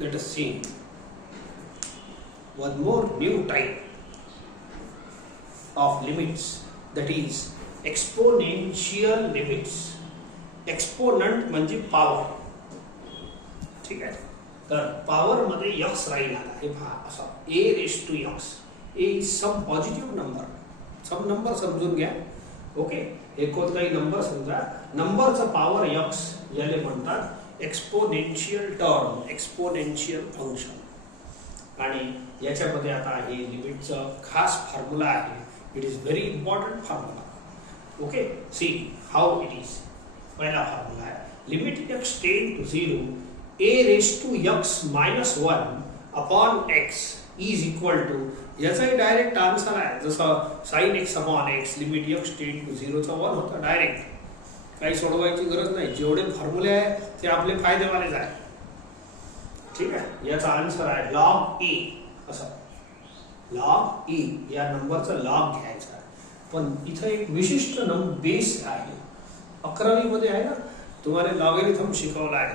let us see one more new type of limits, that is exponential limits. Exponent म्हणजे power. ठीक आहे. तर power मध्ये x राहील आता. हे पहा असा a raise to x. a is some positive number. Some number समजून घ्या. ओके. हे कोणताही नंबर समजा. नंबरचा पॉवर x याले म्हणतात एक्सपोनेन्शियल टर्म, एक्सपोनेन्शियल फंक्शन. आणि याच्यामध्ये आता हे लिमिटचं खास फॉर्म्युला आहे. It is very important formula. Okay. See how it is. पहला फॉर्मूला है limit x tend to 0 a raise to x minus 1 upon x is equal to, याचाही डायरेक्ट आन्सर आहे. जसं sine x upon x limit x tend to 0 चा 1 होता direct. काही सोडवायची गरज नाही. जेवढे फॉर्म्युले आहे ते आपले फायदेवालेच आहे. ठीक आहे. याचा आन्सर आहे लॉग a. असं लॉग a या नंबरचा लॉग घ्यायचा. पण इथं एक विशिष्ट बेस आहे. 11वी मध्ये आहे ना, तुम्हाला लॉगॅरिथम शिकवला आहे.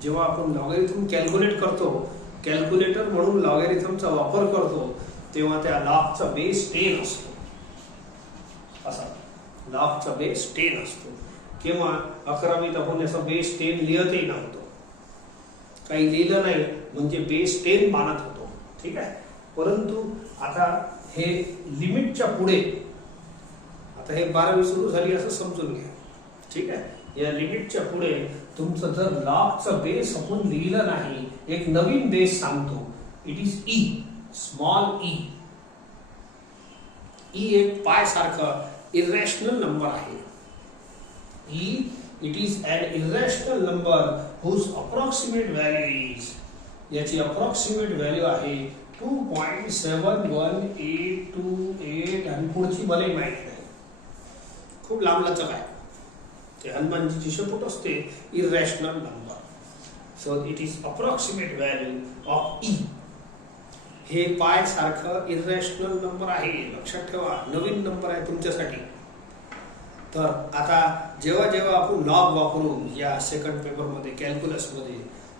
जेव्हा आपण लॉगॅरिथम कॅल्क्युलेट करतो, कॅल्क्युलेटर म्हणून लॉगॅरिथमचा वापर करतो, तेव्हा त्या लॉगचा बेस 10 असतो. असा लॉगचा बेस 10 असतो. किंवा 11वीत आपण याचा बेस 10 लिहतही नव्हतो. काही लिहिलं नाही म्हणजे बेस 10 मानत होतो. ठीक आहे. परंतु आता हे लिमिटच्या पुढे, आता हे 12वी सुरू झाली असं समजून घ्या. ठीक आहे. या लिमिटच्या पुढे तुमचं जर लॉगचा बेस आपण लिहिलं नाही, एक नवीन बेस सांगतो. It is E, small E. E एक पाय सारखं इरॅशनल नंबर आहे. E it is an irrational number whose approximate value is, याची अप्रॉक्सिमेट व्हॅल्यू आहे 2.71828 आणि पुढची मला माहित नाही. खूप लांब लचक आहे. ते हनुमानजीची शपथ असते irrational number. So it is approximate value of E. हे पाय सारखं इरॅशनल नंबर आहे. लक्षात ठेवा. नवीन नंबर आहे तुमच्यासाठी. तर आता जेव्हा जेव्हा आपण लॉग वापरू या सेकंड पेपर मध्ये, कॅल्क्युलस मध्ये,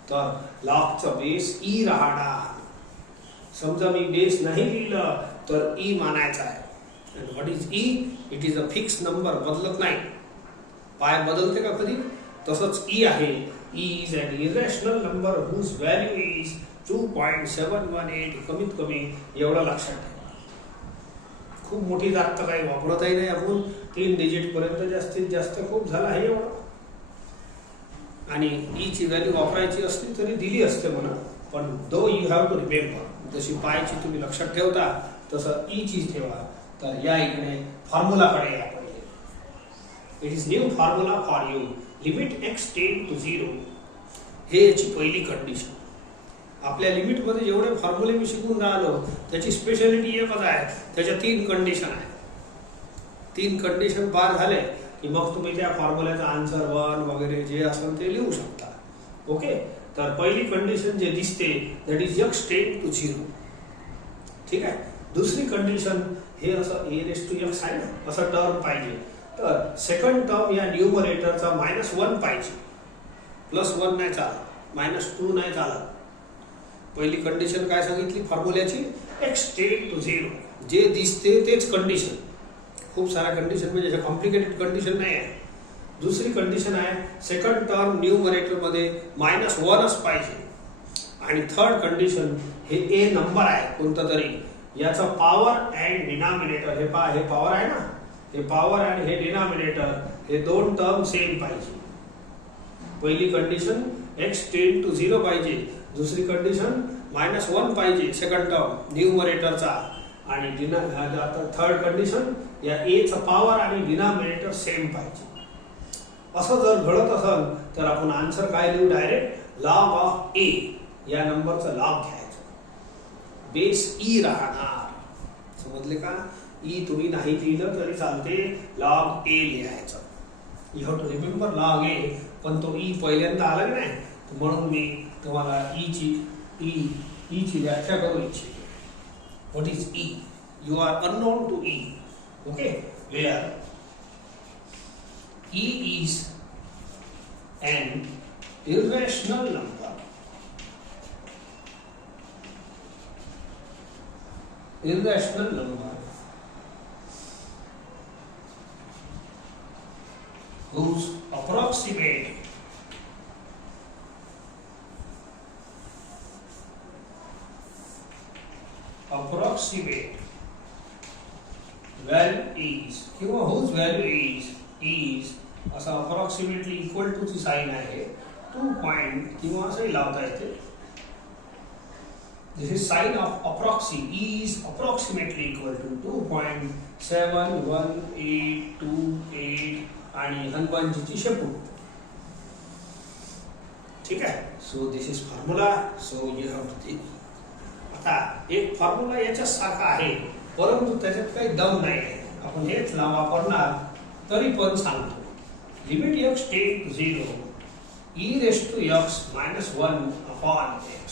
तर लॉगचा बेस ई राहणार. समजा मी बेस नाही लिहिलं तर ई मानायचा आहे. And what is e? It is a fixed number, बदलत नाही. पाय बदलते का कधी? तसंच e आहे. e is an irrational number whose value is 2.718. कमीत कमी एवढं लक्षात ठेवा. खूप मोठी जात तर काही वापरतही नाही आपण. 3 डिजिट पर्यंत जास्तीत जास्त खूप झाला आहे एवढं. आणि e ची व्हॅल्यू वापरायची असली तरी दिली असते म्हणा. पण दो यू हॅव टू रिमेंबर, जशी पायची तुम्ही लक्षात ठेवता तसं e ची ठेवा. तर या इकडे फॉर्म्युलाकडे या पहिले. It is new formula for you. Limit x tend to 0 हे याची पहिली कंडिशन. आपल्या लिमिट मध्ये जेवढे फॉर्म्युले मी शिकून राहिलो त्याची स्पेशालिटी एकच आहे. त्याच्या 3 कंडिशन आहे. 3 कंडिशन पार झाले की मग तुम्ही त्या फॉर्म्युल्याचा आन्सर 1 वगैरे जे असेल ते लिहू शकता. ओके. तर पहिली कंडिशन जे दिसते that is x tend to 0. ठीक आहे. दुसरी कंडिशन हे असं a रेस टू x आहे ना, असं टर्म पाहिजे. तर सेकंड टर्म या न्यूमरेटरचा -1 पाहिजे. +1 नाही चालत, -2 नाही चालत. पहिली कंडिशन काय सांगितली फॉर्म्युल्याची? x tend to 0. जे दिसते तेच कंडिशन. खूप साऱ्या कंडिशन म्हणजे कॉम्प्लिकेटेड कंडिशन नाही आहे. दुसरी कंडिशन आहे सेकंड टर्म न्यूमरेटर मध्ये -1च पाहिजे. आणि थर्ड कंडिशन हे a नंबर आहे कोणता तरी, याचा पॉवर अँड डिनॉमिनेटर, हे पॉवर आहे ना, हे पॉवर आणि हे डिनॉमिनेटर हे 2 टर्म सेम पाहिजे. पहिली कंडिशन x टेंड टू 0 पाहिजे. दुसरी कंडिशन -1 पाहिजे सेकंड टर्म न्यूमरेटरचा. आणि थर्ड कंडिशन या a चा पॉवर आणि डिनॉमिनेटर सेम पाहिजे. असं जर घडत असेल तर आपण आन्सर काय लिहू? डायरेक्ट लॉग ऑफ a या नंबरचा लॉग घ्यायचा. बेस ई राहणार. समजले का? ई तुम्ही नाही लिहिलं तरी चालते, लॉग ए लिहायचं. You have to remember log a. पण तो ई पहिल्यांदा आला की नाही, म्हणून मी तुम्हाला ई ची व्याख्या करू इच्छितो. What is E? You are unknown to E. Okay. Where e is an irrational number irrational number whose approximate value is किंवा whose value is असा approximately equal to ची साइन आहे 2 पॉइंट किंवा असंही लावता येते. This is sign of approximate. E is approximately equal to 2.711828 आणि हनुमानजीची शेपूट. ठीक आहे. So this is formula. So you have to take. आता एक फॉर्म्युला याच्या सारखा आहे परंतु त्याच्यात काही दम नाही आहे. आपण हेच वापरणार तरी पण सांगतो. Limit x tend to 0 e raised to x minus 1 upon x.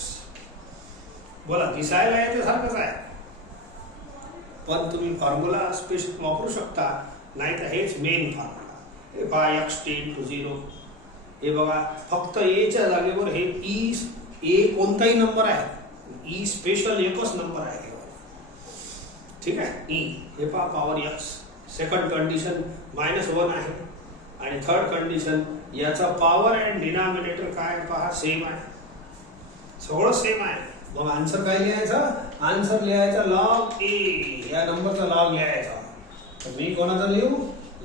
बोला दिसायला याच्यासारखंच आहे पण तुम्ही फॉर्म्युला स्पेशल वापरू शकता नाही तर हेच मेन फॉर्म्युला. हे पहा x टेंड टू 0 हे बघा फक्त a च्या जागेवर हे e a कोणताही नंबर आहे e स्पेशल एकच नंबर आहे. ठीक आहे. e हे पहा पॉवर x. सेकंड कंडिशन -1 आहे आणि थर्ड कंडिशन याचा पॉवर अँड डिनॉमिनेटर काय पहा सेम आहे. सगळं सेम आहे. मग आन्सर काय लिहायचा? आन्सर लिहायचा लॉग ए. या नंबरचा लॉग लिहायचा. तर मी कोणाचा लिहू?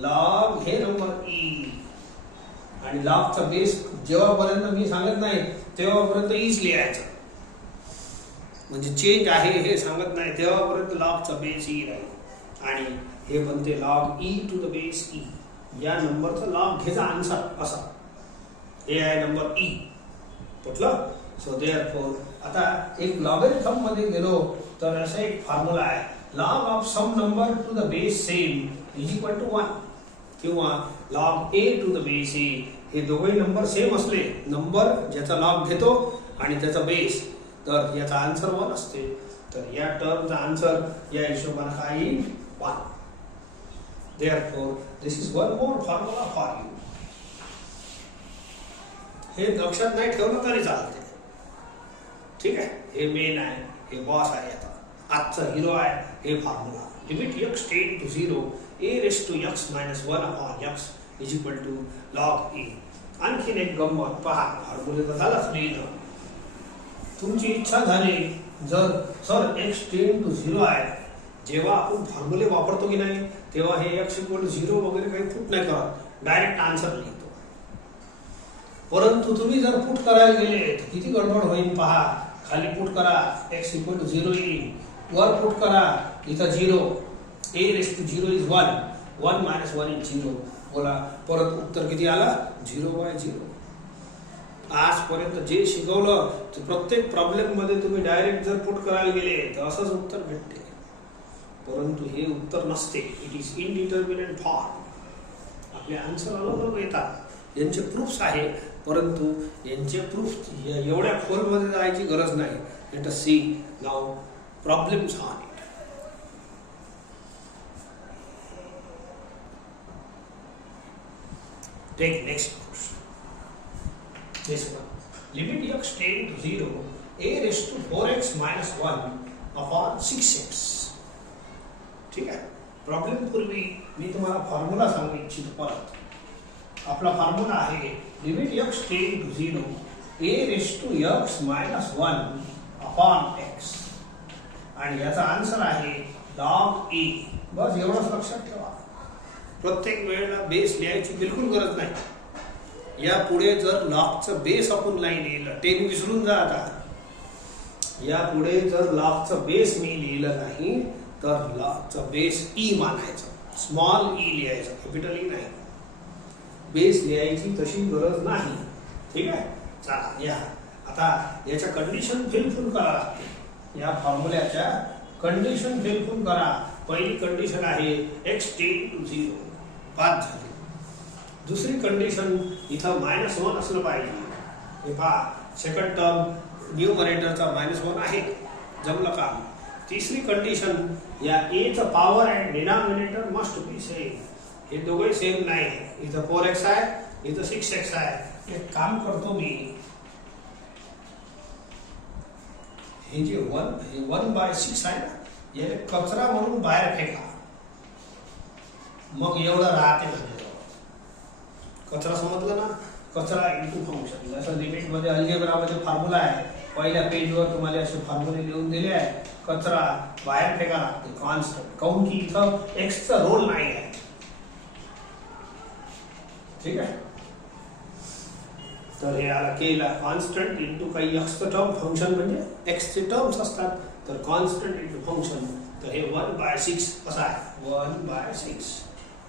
लॉग हे नंबर ई. आणि लॉगचा बेस जेव्हापर्यंत मी सांगत नाही तेव्हापर्यंत ईच लिहायचा. म्हणजे चेंज आहे हे सांगत नाही तेव्हापर्यंत लॉगचा बेस ई राहील. आणि हे बनते log E to the base E. या नंबरचा लॉग घ्यायचा आन्सर असा. हे आहे नंबर ई. पटलं? सो देअरफॉर आता एक लॉगरिथम मध्ये गेलो तर असा एक फॉर्म्युला आहे. Log of some number to the base same is equal to 1 किंवा log a to the base a. हे दोघेही नंबर सेम असले नंबर ज्याचा लॉग घेतो आणि त्याचा बेस तर याचा आन्सर 1 असते. तर या टर्मचा आन्सर या हिशोबाने काय येईल? 1. Therefore this is one more formula for you. हे लक्षात नाही ठेवलं तरी चालते. ठीक आहे. हे मेन आहे. हे बॉस आहे. आता आजचा हिरो आहे हे formula. Limit x tend to 0 a raised to x minus 1 upon x is equal to log e. आणखीन एक गंमत पहा. फॉर्म्युला झालाच लिहिलं. तुमची इच्छा झाली जर सर x टेंड टू 0 आहे जेव्हा आपण फॉर्म्युले वापरतो की नाही तेव्हा हे x इक्वल टू 0 वगैरे काही पुट नाही करत डायरेक्ट आन्सर लिहितो. परंतु तुम्ही जर पुट करायला गेले तर किती गडबड होईल पहा. खाली पुट करा x इक्वल टू 0 येईल. वर पुट करा इथं 0 a raised to 0 is 1 1 minus 1 is 0. बोला परत उत्तर किती आला? 0/0. आजपर्यंत जे शिकवलं ते प्रत्येक प्रॉब्लेम मध्ये तुम्ही डायरेक्ट जर पुट करायला गेले तर असंच उत्तर भेटते. परंतु हे उत्तर नसते. It is indeterminate form. आपले आन्सर अलग येतात. यांचे प्रूफ्स आहे परंतु यांचे प्रूफ एवढ्या खोलमध्ये जायची गरज नाही. Let us see now problems on it. Take next question. This one. Limit x tend to 0 a raised to 4x minus 1 upon 6x. ठीक आहे. प्रॉब्लेम पूर्वी मी तुम्हाला फॉर्म्युला सांगू इच्छितो. परत आपला फॉर्म्युला आहे limit x tend to 0 a raised to x minus 1 upon x आणि याचा आन्सर आहे log a. बस एवढंच लक्षात ठेवा. प्रत्येक वेळेला बेस लिहायची बिलकुल गरज नाही. या पुढे जर लॉगचं बेस आपण नाही लिहिलं 10 विसरून जा. आता या पुढे जर लॉगचं बेस मी लिहिलं नाही तर लॉगचं बेस ई मानायचं. स्मॉल ई लिहायचं कॅपिटल ई नाही. बेस लिहायची तशी गरज नाही. ठीक आहे. चला या आता याच्या कंडिशन फिलफुल करा लागते. या फॉर्म्युल्याच्या कंडिशन फिलफुल करा. पहिली कंडिशन आहे x टेंड टू 0 5 झाली. दुसरी कंडिशन इथं -1 असलं पाहिजे. हे पहा सेकंड टर्म न्यूमरेटरचा -1 आहे. जमलं का? तिसरी कंडिशन या a चा power and denominator must be same. हे दोघे सेम नाही. इथं 4x आहे इथं 6x आहे. एक काम करतो मी हे जे 1/6 आहे ना याने कचरा म्हणून बाहेर फेका, मग एवढं राहते माझ्याजवळ. कचरा समजलं ना, कचरा इंटू फंक्शन. जसं लिमिट मध्ये अल्जेब्रामध्ये फॉर्म्युला आहे, पहिल्या पेजवर तुम्हाला असे फॉर्म्युले लिहून दिले आहे. कचरा बाहेर फेका लागते कॉन्स्टंट, काऊन की इथं एक्सचा रोल नाही आहे. ठीक आहे, तर हे आला केला कॉन्स्टंट इंटू काही एक्सचं टर्म. फंक्शन म्हणजे एक्सचे टर्म्स असतात, तर कॉन्स्टंट इंटू फंक्शन. तर हे 1/6 असं आहे, 1/6.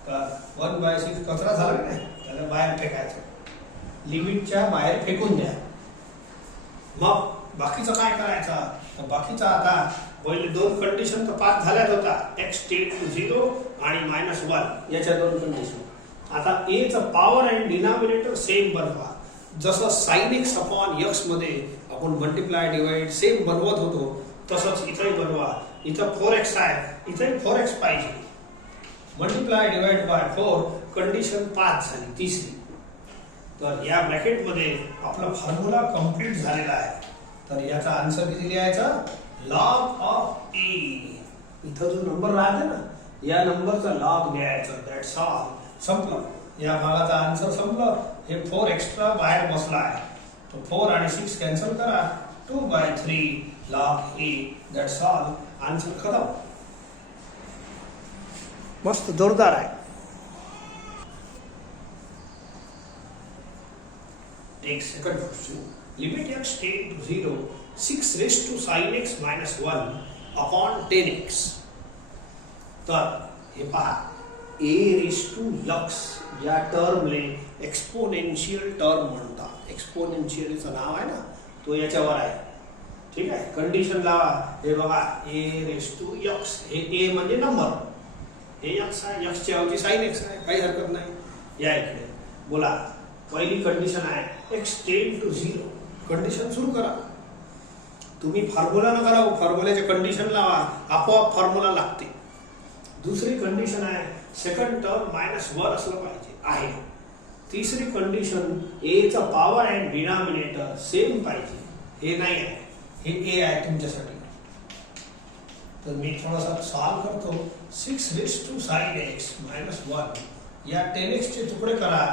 तर 1/6 कचरा झाला नाही, त्याला बाहेर फेकायचं, लिमिटच्या बाहेर फेकून द्या. मग बाकीचं काय करायचं, तर बाकीचा आता पहिले दोन कंडिशन तर पास झाल्याच होता, x टेंड टू 0 आणि -1 याच्या दोन कंडिशन. आता a चा पॉवर आणि डिनॉमिनेटर सेम बनवा. जसं sin x अपॉन x मध्ये आपण मल्टिप्लाय डिवाइड सेम बनवत होतो, तसंच इथंही बनवा. इथं 4x आहे, इथंही 4x पाहिजे. Multiply divide by 4 condition pass झाली, तिसरी. तर या ब्रॅकेट मध्ये आपला फॉर्म्युला कंप्लीट झालेला आहे. तर याचा आन्सर किती लिहायचा, लॉग ऑफ a. इथं जो नंबर राहते ना, या नंबरचा लॉग घ्यायचा. दॅट्स ऑल, संपलं. या भागाचा आन्सर संपलं. हे 4 एक्स्ट्रा बाहेर बसला आहे, तो 4 आणि 6 कॅन्सल करा. 2/3 log a. That's all, answer खतम. मस्त जोरदार आहे. Take second question. Limit x tend to 0, 6 raised to sin x minus 1 upon 10x. तर हे पहा, a raised to x या टर्मले एक्सपोनेन्शियल टर्म म्हणतात. एक्सपोनेन्शियलचं नाव आहे ना, तो याच्यावर आहे. ठीक आहे, कंडिशन लावा. हे बघा, a raised to x, हे a म्हणजे नंबर, हे x आहे, x च्या ऐवजी sin x आहे, काही हरकत नाही. या इकडे बोला, पहिली कंडिशन आहे x टेंड टू 0. कंडिशन सुरू करा. तुम्ही फॉर्म्युला नका लावू, फॉर्म्युल्याचे कंडिशन लावा, आपोआप फॉर्म्युला लागते. दुसरी कंडिशन आहे सेकंड टर्म -1 असलं पाहिजे, आहे. तिसरी कंडिशन a चा पॉवर अँड डिनॉमिनेटर सेम पाहिजे, हे नाही आहे, हे a आहे तुमच्यासाठी. तर मी थोडासा सॉल्व करतो. 6 raised to sin x minus 1 या 10x चे तुकडे करा.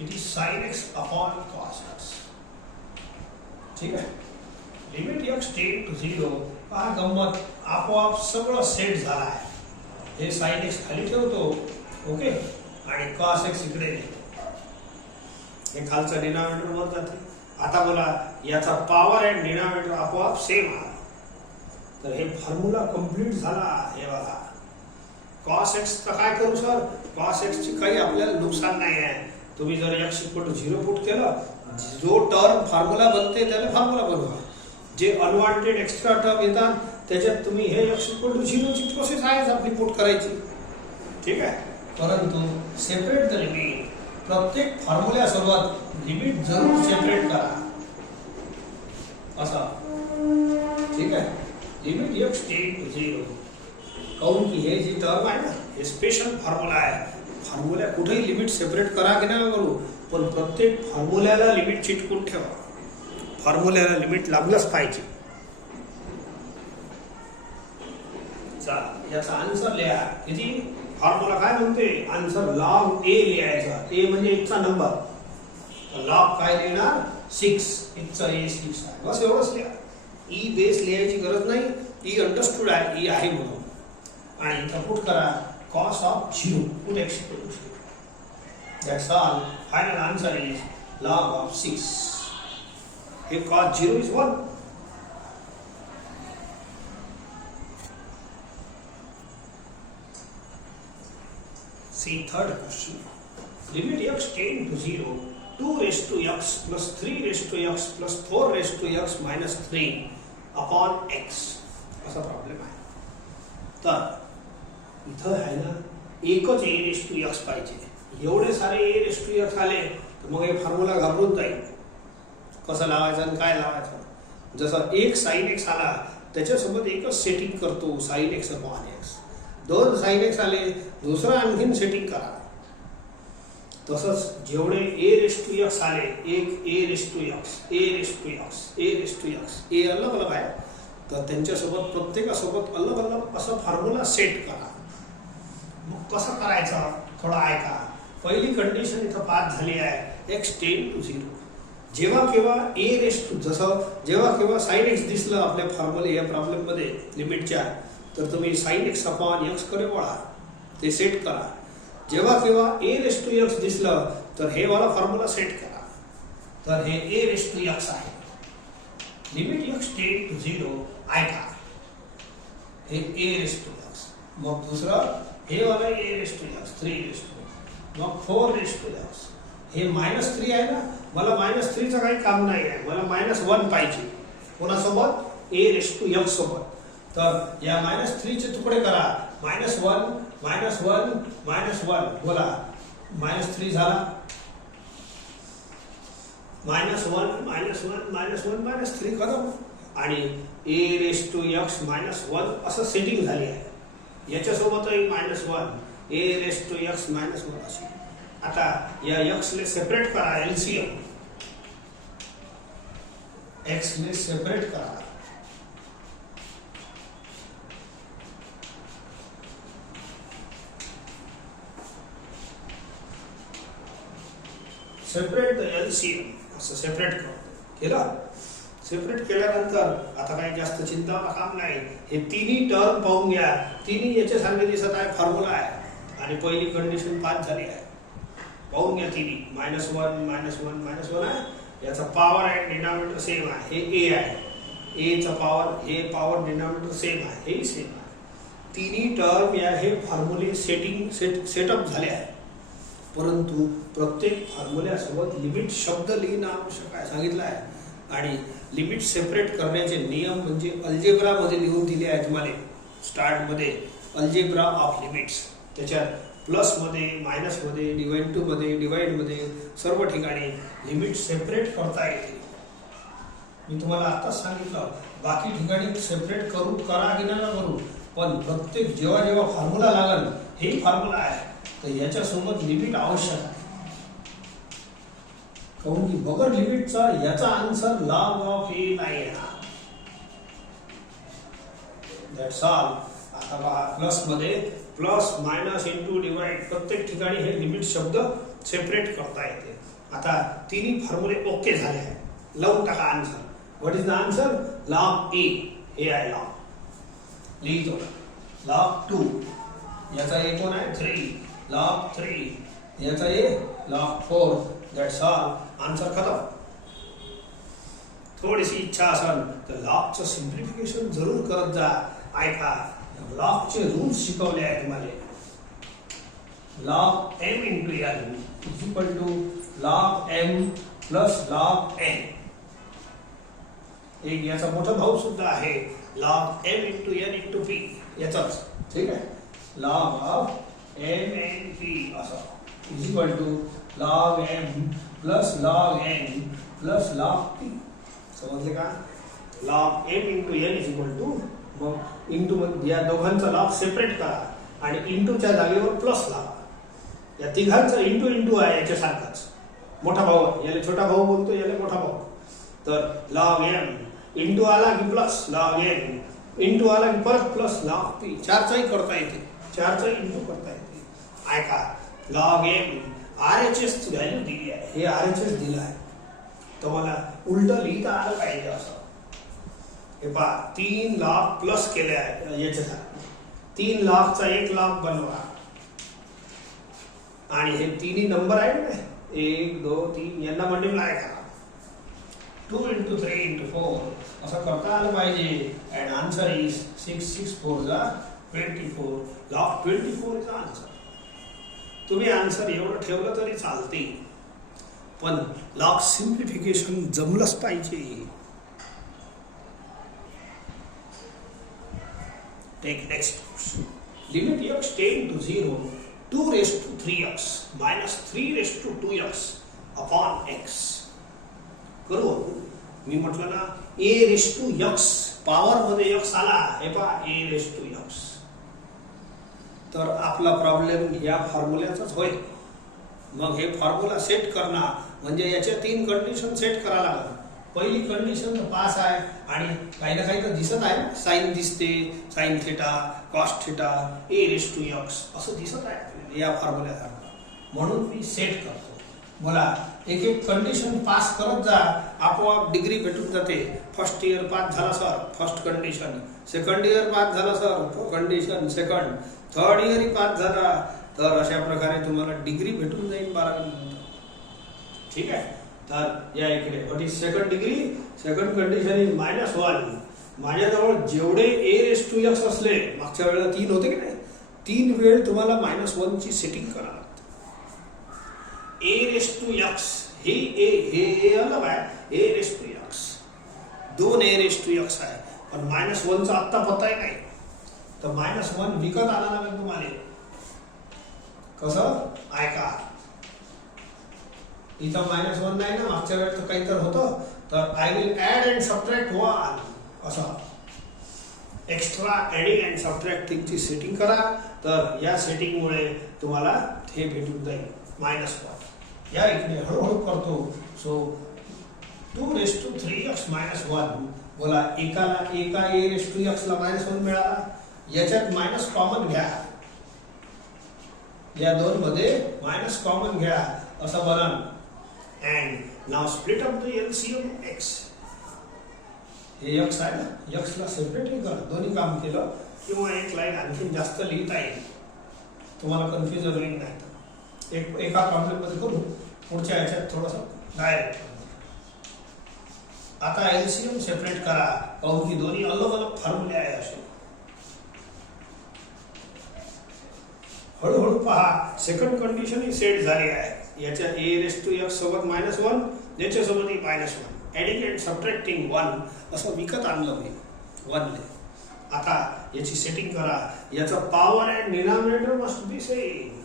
It is sin x upon cos x. ठीक आहे, लिमिट x टेंड टू 0. हा गंमत, आपोआप सगळं सेट झाला आहे. हे sin x खाली ठेवतो, ओके, आणि cos x इकडे. हे खालचं डिनॉमिनेटर वर जाते. आता बोला, याचा पॉवर अँड डिनॉमिनेटर आपोआप सेम आहे. तर हे फॉर्म्युला कंप्लीट झाला. हे बघा, cos x चा काय करू सर, cos x ची काही आपल्याला नुकसान नाही आहे. तुम्ही जर x = 0 पुट केलं, जो टर्म फॉर्म्युला बनते त्याला फॉर्म्युला बनवा. जे अनवॉन्टेड एक्स्ट्रा टर्म येतात त्याच्यात तुम्ही हे x = 0 ची प्रोसेस आहेच आपली पुट करायची. ठीक आहे, परंतु सेपरेट द लिमिट. प्रत्येक फॉर्म्युल्यासोबत लिमिट जरूर सेपरेट करा, असा. ठीक आहे, लिमिट x टेंड टू 0. काऊन की हे जी टर्म आहे ना, हे स्पेशल फॉर्म्युला आहे. फॉर्म्युला कुठेही लिमिट सेपरेट करा की नाही करू, पण प्रत्येक फॉर्म्युल्याला लिमिट चिटकून ठेवा. फॉर्म्युल्याला लिमिट लागलंच पाहिजे. याचा आन्सर लिहा. किती, फॉर्म्युला काय म्हणते, आन्सर लॉग a लिहायचा. a म्हणजे x चा नंबर, लॉग काय लिहिणार, 6. x चा a 6 आहे, बस एवढंच लिहा. e बेस लिहायची गरज नाही, e अंडरस्टूड आहे, e आहे म्हणून. आणि इथं पुट करा cos of 0, put x = 0. That's all. Final answer is log of 6. If cos 0 is 1. See third question. Limit x tend to 0, 2 raised to x plus 3 raised to x plus 4 raised to x minus 3 upon x. असा problem आहे. तर इथं आहे ना, एकच a raised to x पाहिजे. एवढे सारे a raised to x आले तर मग हे फॉर्म्युला घाबरून जाईल. कसं लावायचं आणि काय लावायचं. जसं एक sin x आला त्याच्यासोबत एकच सेटिंग करतो, sin x upon x. 2 sin x आले, दुसरं आणखीन सेटिंग करा. तसंच जेवढे a raised to x आले, एक a raised to x, a raised to x, a raised to x, a अलग अलग आहे, तर त्यांच्यासोबत प्रत्येकासोबत अलग अलग असा फॉर्म्युला सेट करा. मग कसं करायचं थोडं ऐका. पहिली कंडिशन इथं पास झाली आहे, x टेंड टू 0. जेव्हा केव्हा a रेस टू, जसं जेव्हा केव्हा साइन एक्स दिसलं आपल्या फॉर्म्युले या प्रॉब्लेममध्ये लिमिटच्या, तर तुम्ही साइन एक्स अपॉन एक्स कडे वळा, ते सेट करा. जेव्हा केव्हा a रेस टू एक्स दिसलं तर हे वाला फॉर्म्युला सेट करा. तर हे a रेस टू एक्स आहे. लिमिट x टेंड टू 0 ऐका, हे a रेस टू एक्स. मग दुसरं हे वाला a raise to x 3 raise to, मग 4 रेस टू एक्स. हे -3 आहे ना, मला -3चं काही काम नाही आहे, मला -1 पाहिजे. कोणासोबत? a रेस टू x सोबत. तर या -3चे तुकडे करा. -1 -1 -1, बोला -3 झाला. -1 -1 -1 -3 करा. आणि a रेस टू x -1 असं सेटिंग झाली आहे. याच्यासोबतही -1 a रेस टू x -1 अशी. आता या x ने सेपरेट करा, एलसीएम x ने सेपरेट करा. सेपरेट द एलसीएम, असं सेपरेट केलं. सेपरेट केल्यानंतर आता काही जास्त चिंता काम नाही. हे तिन्ही टर्म पाहून घ्या. तिन्ही याच्यासारखे दिसत आहे, फॉर्म्युला आहे. आणि पहिली कंडिशन पास झाली आहे. पाहून घ्या तिन्ही. -1 -1 आहे. याचा पॉवर आहे डिनॉमिनेटर सेम आहे, हे a आहे. a चा पॉवर, हे पॉवर डिनॉमिनेटर सेम आहे, हेही सेम आहे. तिन्ही टर्म या हे फॉर्म्युले सेटअप झाले आहे. परंतु प्रत्येक फॉर्म्युल्यासोबत लिमिट शब्द लिहिणं आवश्यक आहे सांगितलं आहे. आणि लिमिट सेपरेट करण्याचे नियम म्हणजे अल्जेब्रा मध्ये लिहून दिले आहेत तुम्हाला. स्टार्ट मध्ये अल्जेब्रा ऑफ लिमिट्स, त्याच्यात प्लस मध्ये, मायनस मध्ये, डिवाइड टू मध्ये, डिवाइड मध्ये सर्व ठिकाणी लिमिट सेपरेट करता येते. मी तुम्हाला आताच सांगितलं, बाकी ठिकाणी सेपरेट करा की नका करू, पण प्रत्येक जेव्हा जेव्हा फॉर्म्युला लागल, हे फॉर्म्युला आहे तर याच्यासोबत लिमिट आवश्यक आहे. काऊन की बगर लिमिटचा याचा आन्सर लॉग ऑफ ए नाही येणार. That's all. आता पहा, प्लस मध्ये प्लस मायनस इंटू डिवाइड प्रत्येक ठिकाणी हे लिमिट शब्द सेपरेट करता येते. आता तिन्ही फॉर्म्युले ओके झाले आहे. लावून टाका answer. What is the answer? Log a, हे आहे लॉग. लिहितो लॉग 2, याचा ए कोण आहे? 3. लॉग 3, याचा ए लॉग 4. That's all. आन्सर खतम. थोडीशी इच्छा असेल तर लॉगचं सिम्प्लिफिकेशन जरूर करत जा. ऐका, लॉगचे रूल्स शिकवले आहे तुम्हाला. Log m into n is equal to log m plus log n. एक याचा मोठा भाऊ सुद्धा आहे, log m into n into p, याचाच. ठीक आहे. Log of m n p असं is equal to log m plus log n plus log p. समजले का? Log m into n is equal to, मग इंटू या दोघांचा लॉग सेपरेट करा आणि इंटूच्या जागेवर प्लस लावा. या तिघांचा इंटू इंटू आहे याच्यासारखाच. मोठा भाऊ आहे, याला छोटा भाऊ बोलतो, याला मोठा भाऊ. तर लॉग m इंटू आला की प्लस लॉग n, इंटू आला की परत प्लस लॉग p. चारचाही करता येते, चारचाही इंटू करता येते. ऐका, लॉग m RHS व्हॅल्यू दिली आहे, हे RHS दिलं आहे. तर मला उलट लिहिता आलं पाहिजे असं. हे पहा, 3 लाख प्लस केले आहे याच्यासाठी. 3 लाखचा 1 लाख बनवा. आणि हे तिन्ही नंबर आहे ना, 1 2 3, यांना मल्टिप्लाय करा. 2 इंटू 3 इंटू 4 असं करता आलं पाहिजे. अँड आन्सर इज 6 6 4 जा 24. Log 24 is answer. तुम्ही आन्सर एवढं ठेवलं तरी चालते, पण लॉग सिम्प्लिफिकेशन जमलंच पाहिजे. Take next. Limit x tend to 0 2 raised to 3x minus 3 raised to 2x upon x. करू. मी म्हटलं ना, a raised to x power मध्ये x आला, हे पहा a raised to x. तर आपला प्रॉब्लेम या फॉर्म्युल्याचाच होईल. मग हे फॉर्म्युला सेट करणं म्हणजे याच्या 3 कंडिशन सेट करा लागतात. पहिली कंडिशन तर पास आहे आणि काही ना काही तर दिसत आहे ना, साइन दिसते, sine theta, cos theta, a raise to x असं दिसत आहे या फॉर्म्युल्यासारखं. म्हणून मी सेट करतो. बोला, एक एक कंडिशन पास करत जा, आपोआप डिग्री भेटून जाते. फर्स्ट इयर पास झाला sir, first condition. Second year pass झाला sir, condition second. Third year pass झाला तर अशा प्रकारे तुम्हाला डिग्री भेटून जाईल 12वी नंतर. ठीक आहे. तर या इकडे what is second degree, second condition is -1. माझ्याजवळ जेवढे ए रेस टू एक्स असले, मागच्या वेळेला 3 होते की नाही, 3 वेळ तुम्हाला -1 ची सेटिंग करा. ए रेस टू एक्स हे ए अलग आहे, a raise to x 2 a raise to x आहे, पण -1 चा आत्ता पत्ता आहे नाही, तर -1 विकत आला लागेल तुम्हाला. कसं ऐका, इथं -1 नाही ना, मागच्या वेळेस तर काही तर होतं, तर I will add and subtract 1 असं एक्स्ट्रा ऍडिंग अँड सबट्रॅक्टिंगची सेटिंग करा. तर या सेटिंगमुळे तुम्हाला हे भेटून जाईल -1. या इकडे हळूहळू करतो. So 2 raise to 3x -1. बोला, एका ए रेस टू एक्स ला -1 मिळाला. याच्यात मायनस कॉमन घ्या, या दोन मध्ये मायनस कॉमन घ्या असं बनन. And now split up the LCM x. हे एक्स आहे ना, एक्स ला सेपरेटली करा. दोन्ही काम केलं किंवा एक लाईन आणखी जास्त लिहिता येईल, तुम्हाला कन्फ्युजन होईल नाही. एका प्रॉब्लेम मध्ये करू, पुढच्या याच्यात थोडंसं डायरेक्ट. आता एलसीएम सेपरेट करा, काहून की दोन्ही अलग अलग फॉर्म्युले आहे असे. हळूहळू पहा. सेकंड कंडिशन ही सेट झाली आहे. याच्या ए रेस टू एक्स सोबत -1, याच्यासोबत -1, ऍडिंग अँड सबट्रॅक्टिंग 1 असं विकत आणलं मी 1 ले. आता याची सेटिंग करा. याचा power and denominator must be same.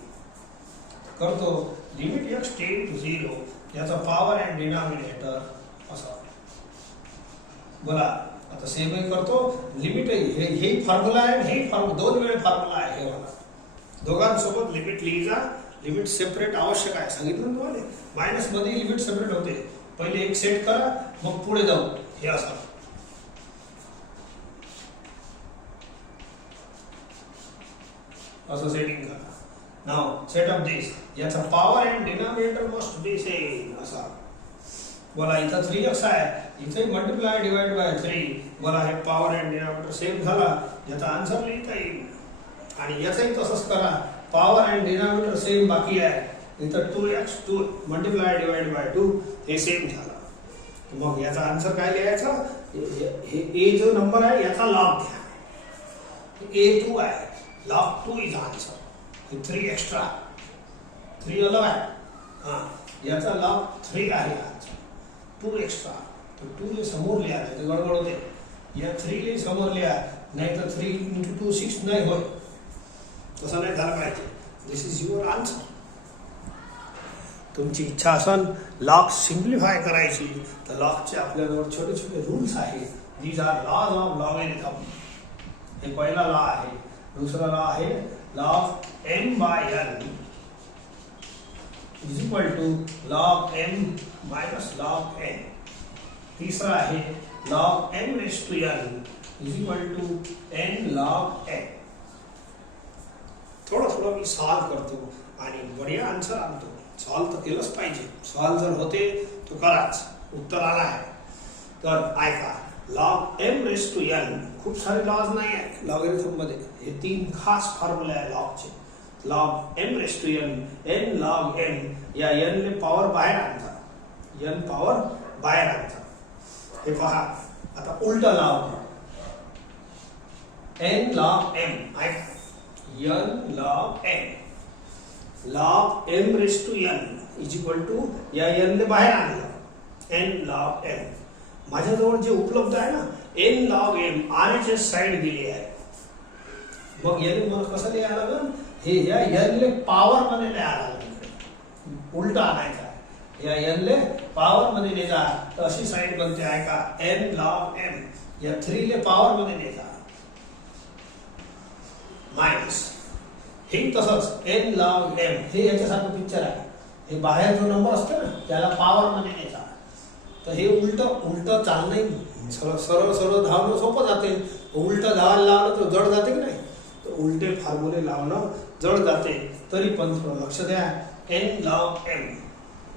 करतो लिमिट एक्स टेंड टू 0, याचा पॉवर अँड डिनॉमिनेटर असं. बोला, आता सेम करतो. लिमिट हे फॉर्म्युला आहे, हे फॉर्म्युला 2 वेळ फॉर्म्युला आहे. हे वाला दोघांसोबत लिमिट लिहिजा. लिमिट सेपरेट आवश्यक आहे, सांगितलं ना तुम्हाला. मायनस मध्ये लिमिट सेपरेट होते. पहिले एक सेट करा, मग पुढे जाऊ. हे असं असं सेटिंग करा. नाव सेट अप दिस. याचा power and denominator must be same असा. बोला, इथं 3x आहे, इथे मल्टिप्लाय डिवाइड बाय 3. बोला, हे पॉवर अँड डिनॉमिनेटर सेम झाला, याचा आन्सर लिहिता येईल. आणि याचाही तसंच करा. पॉवर अँड डिनॉमिनेटर सेम बाकी आहे. इथं 2x 2 मल्टिप्लाय डिवाइड बाय 2 हे सेम झालं. मग याचा आन्सर काय लिहायचा. हे ए जो नंबर आहे याचा लॉग घ्या. A2 आहे, लॉग 2 इज आन्सर. हे 3 एक्स्ट्रा, 3 अलग आहे. हां, याचा लॉग 3 आहे आन्सर. 2 एक्स्ट्रा, तर 2 ले समोर लिहा, नाही तर गडबड होते. या 3 ले समोर लिहा, नाही तर 3 × 2 6 नाही होय. तसं नाही झालं पाहिजे. दिस इज युअर आन्सर. तुमची इच्छा असेल लॉग सिम्प्लिफाय करायची, तर लॉगचे आपल्याजवळ छोटे छोटे रूल्स आहेत. These are laws of logarithm. हे पहिला लॉ आहे. दुसरा लॉ आहे log m/n is equal to log m minus log n. तीसरा आहे log m raise to n is equal to n log n. थोडं मी सॉल्व करतो आणि बढिया आन्सर आणतो. सॉल्व तर केलंच पाहिजे. सॉल्व जर होते तो कराच. उत्तर आला आहे तर ऐका. Log m raise to n, खूप सारे लॉज नाही आहे लॉगॅरिथम मध्ये. हे 3 खास फॉर्म्युले आहे लॉगचे. Log m raise to n, n log m. या n ले पॉवर बाहेर आणता, n पॉवर बाहेर आणता. हे पहा, आता उलटा लाव. n लॉग m ऐका, n log m. Log m raise to n is equal to या n ले बाहेर आणलं n लॉग m. माझ्याजवळ जे उपलब्ध आहे ना n log m, RHS side दिली आहे. मग n मला कसं लिहायला लागेल. हे या n ले पॉवर मध्ये लिहायला लागेल. उलटा आणायचा. या n ले पॉवर मध्ये लिहा, तर अशी साइड बनते आहे का n लॉग m. या 3 ले पॉवर मध्ये लिहा मायनस. हे तसंच n लॉग m. हे याच्यासारखं पिक्चर आहे. हे बाहेर जो नंबर असतो ना त्याला पॉवर मध्ये लिहा. तर हे उलट चालणं सरळ सरळ धावणं सोपं जाते. उलट धावायला लावलं तर जड जाते की नाही. तर उलटे फॉर्म्युले लावणं जड जाते. तरी पण थोडं लक्ष द्या. n log m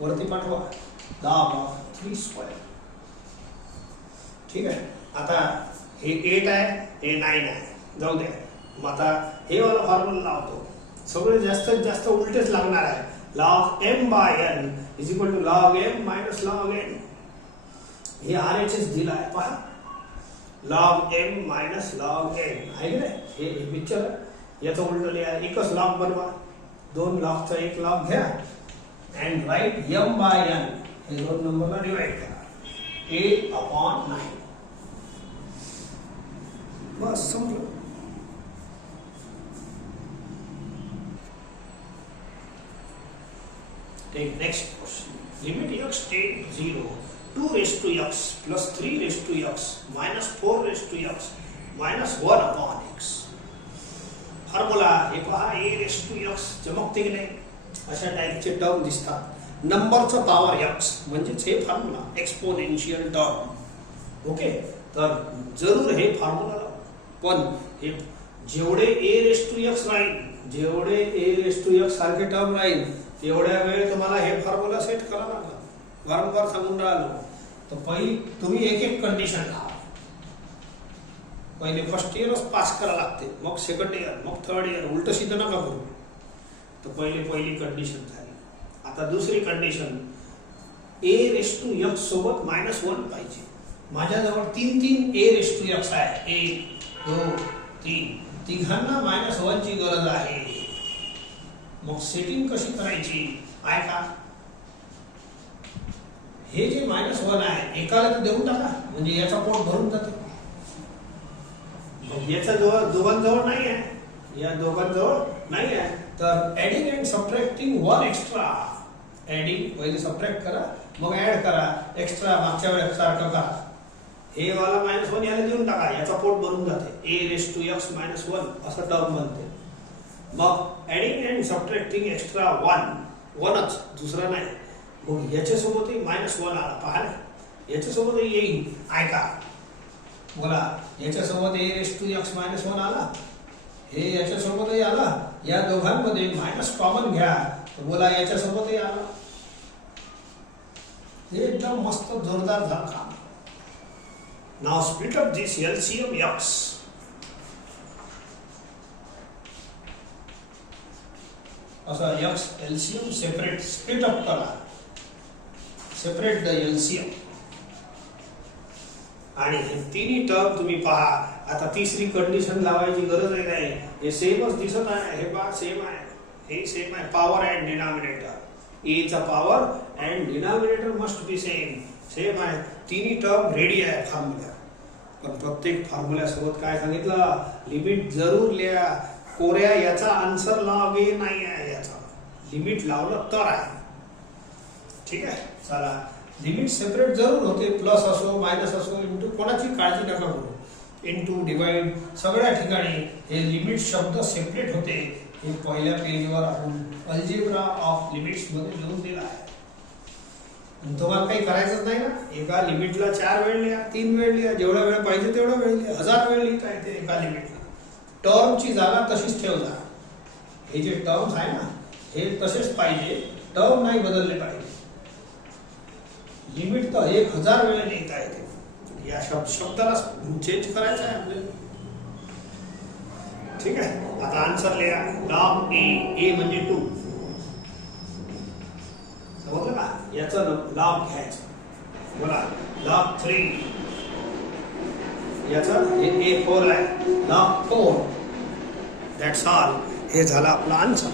वरती पाठवा 10 log 3 स्क्वेअर. ठीक आहे. आता हे 8 आहे, हे 9 आहे, जाऊ द्या. मग आता हे वाला फॉर्म्युला लावतो. सगळे जास्तीत जास्त उलटेच लागणार आहे. log m by n is equal to log m minus log n. हे RHS दिला आहे पहा. log m minus log n आहे की नाही. हे पिक्चर आहे. याचं उलट लिहा. एकच लॉग बनवा. 2 लॉगचा एक लॉग घ्या and write m by n. हे 2 नंबरला डिवाइड करा. 8/9. बस संपलं. Take next question. Limit x take 0, 2 raised to x plus 3 raised to x minus 4 raised to x minus 1 upon x. Formula हे पहा. a raised to x चमकते की नाही. अशा टाइपचे टर्म दिसतात. नंबरचा पॉवर x म्हणजेच हे फॉर्म्युला एक्सपोनेन्शियल टर्म. ओके. तर जरूर हे फॉर्म्युला पण हे जेवढे a raised to x राहील, जेवढे a raised to x सारखे टर्म राहील तेवढ्या वेळ तुम्हाला हे फॉर्म्युला सेट करावा लागला. वारंवार सांगून राहिलो. तर पहिली तुम्ही एक एक कंडिशन लावा. पहिले फर्स्ट इयरच पास करा लागते, मग सेकंड इयर, मग थर्ड इयर. उलट सीधं नका करू. तर पहिली कंडिशन झाली. आता दुसरी condition. a raise to x सोबत -1 पाहिजे. माझ्याजवळ 3 a रेस टू x आहे. 1 2 3 तिघांना -1 ची गरज आहे. मग सेटिंग कशी करायची ऐका. हे जे -1 आहे एकाला तर देऊन टाका, म्हणजे याचा पोट भरून जातो. याच्या दोघांजवळ नाही आहे, या दोघांजवळ नाही आहे. तर adding and subtracting 1 extra. Adding पहिले सबट्रॅक्ट करा, मग ऍड करा. एक्स्ट्रा मागच्या वेळेस सारखं करा. हे वाला -1 याला देऊन टाका, याचा पोट भरून जाते. a रेस टू x -1 असं टर्म बनते. मग ऍडिंग अँड सबट्रॅक्टिंग एक्स्ट्रा 1च, दुसरा नाही. मग याच्यासोबतही -1 आला पहा. याच्यासोबतही येईल ऐका. बोला. याच्यासोबत a रेस टू x -1 आला, हे याच्यासोबतही आला. या दोघांमध्ये मायनस कॉमन घ्या. तर बोला याच्यासोबतही आला. हे एकदम मस्त जोरदार झालं काम. Now split up this LCM x. असा x LCM separate split up करा. Separate the LCM. आणि हे तिन्ही टर्म तुम्ही पहा. आता तिसरी कंडिशन लावायची गरज नाही. हे सेमच दिसत आहे. हे पहा सेम आहे, हे सेम आहे. Power and denominator. a चा power and denominator must be same आहे. तिन्ही टर्म रेडी आहे फॉर्म्युला. पण प्रत्येक फॉर्म्युल्यासोबत काय सांगितलं, लिमिट जरूर लिहा. कोऱ्या याचा आन्सर लॉग a नाही आहे. याचा लिमिट लावलं तर आहे. ठीक आहे. चला. लिमिट सेपरेट जरूर होते. प्लस असो मायनस असो इंटू, कोणाची काळजी नका करू. इंटू डिवाइड सगळ्या ठिकाणी हे लिमिट शब्द सेपरेट होते. हे पहिल्या पेजवर आपण अल्जेब्रा ऑफ लिमिट्स मध्ये लिहून दिला आहे. तुम्हाला काही करायचं नाही ना. एका लिमिटला 4 वेळ लिहा, 3 वेळ लिहा, जेवढा वेळ पाहिजे तेवढा वेळ लिहा. 1000 वेळ लिहिता येते एका लिमिटला. टर्मची जागा तशीच ठेव जा. हे जे टर्म्स आहे ना हे तसेच पाहिजे. टर्म नाही बदलले पाहिजे. लिमिट तर 1000 वेळा लिहिता येते. या शब्दाला चेंज करायचं आहे आपल्याला. ठीक आहे. आता आन्सर लिहा. लॉग a म्हणजे 2. समजलं का. याचा लॉग घ्यायचा. बोला. लॉग 3. याचा हे a4 आहे. लॉग 4. That's all. हे झालं आपला आन्सर.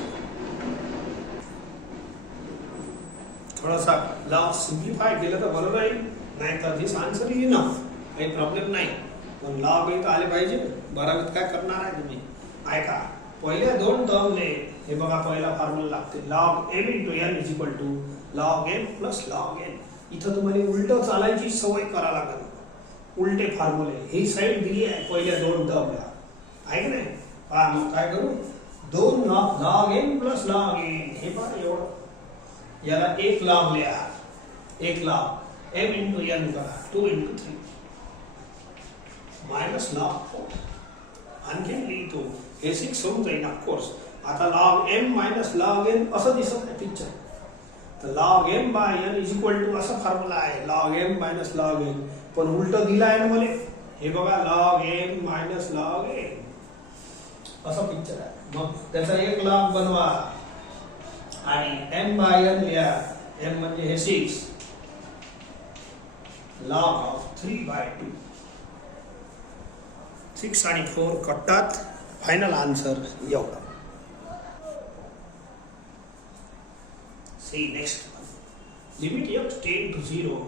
थोडासा लॉग सिम्प्लिफाय केलं तर बरोबर आहे. नाही तर दिस आन्सर इज इनफ. काही प्रॉब्लेम नाही. पण लॉग येत आले पाहिजे. 12वीत काय करणार आहे तुम्ही ऐका. पहिल्या 2 टर्मने हे बघा पहिला फॉर्म्युला लागते. Log m into n is equal to log m plus log n. इथं तुम्हाला उलट चालायची सवय करा लागेल. उलटे फॉर्म्युले ही साईड दिली आहे पहिल्या 2 टर्मला आहे की नाही. पहा मग काय करू. 2 log m plus log n. हे पहा एवढं. याला 1 लॉग लिहा. 1 लॉग m into n करा 2 into 3 मायनस log 4 आणखी लिहितो हे 6 होऊन जाईल ऑफकोर्स. आता log m minus log n असं दिसत आहे पिक्चर. तर log m by n is equal to असा फॉर्म्युला आहे log m minus log n. पण उलट दिला आहे ना मला. हे बघा log m minus log n असा पिक्चर आहे. मग त्याचा एक log बनवा आणि m by n लिहा. m म्हणजे हे 6 log of 3 by 2. 6 आणि 4 कटतात. फायनल आन्सर एवढा. See next one. Limit x tend to 0